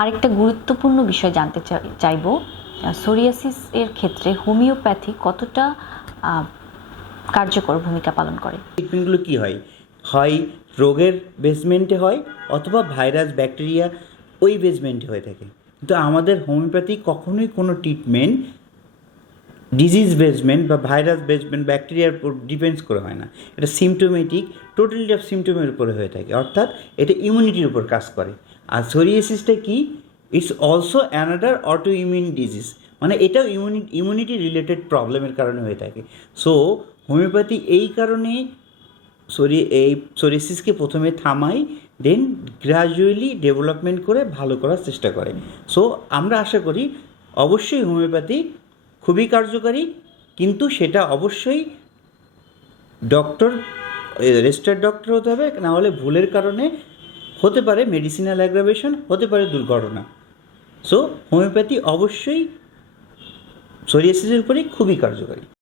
আরেকটা গুরুত্বপূর্ণ বিষয় জানতে চাইব, সোরিয়াসিস এর ক্ষেত্রে হোমিওপ্যাথি কতটা কার্যকর ভূমিকা পালন করে? ট্রিটমেন্টগুলো কী হয়, হয় রোগের বেসমেন্টে হয় অথবা ভাইরাস ব্যাকটেরিয়া ওই বেসমেন্টে হয়ে থাকে। কিন্তু আমাদের হোমিওপ্যাথি কখনোই কোনো ট্রিটমেন্ট ডিজিজ বেসমেন্ট বা ভাইরাস বেসমেন্ট ব্যাকটেরিয়ার উপর ডিপেন্ডস করে হয় না। এটা সিমটোমেটিক, টোটালিটি অফ সিমটোমের উপরে হয়ে থাকে, অর্থাৎ এটা ইমিউনিটির উপর কাজ করে। আর সোরিয়াসিসটা কি, it's also another auto immune disease, মানে এটাও ইমিউনিটি রিলেটেড প্রবলেমের কারণে হয়ে থাকে। সো হোমিওপ্যাথি এই কারণে এই সোরিয়াসিসকে প্রথমে থামাই, দেন গ্র্যাজুয়ালি ডেভেলপমেন্ট করে ভালো করার চেষ্টা করে। সো আমরা আশা করি অবশ্যই হোমিওপ্যাথি খুবই কার্যকারী, কিন্তু সেটা অবশ্যই ডক্টর, রেজিস্টার্ড ডক্টর হতে হবে, নাহলে ভুলের কারণে হতে পারে মেডিসিনাল অ্যাগ্রাভেশন, হতে পারে দুর্ঘটনা। সো হোমিওপ্যাথি অবশ্যই সোরিয়াসিসের উপরেই খুবই কার্যকারী।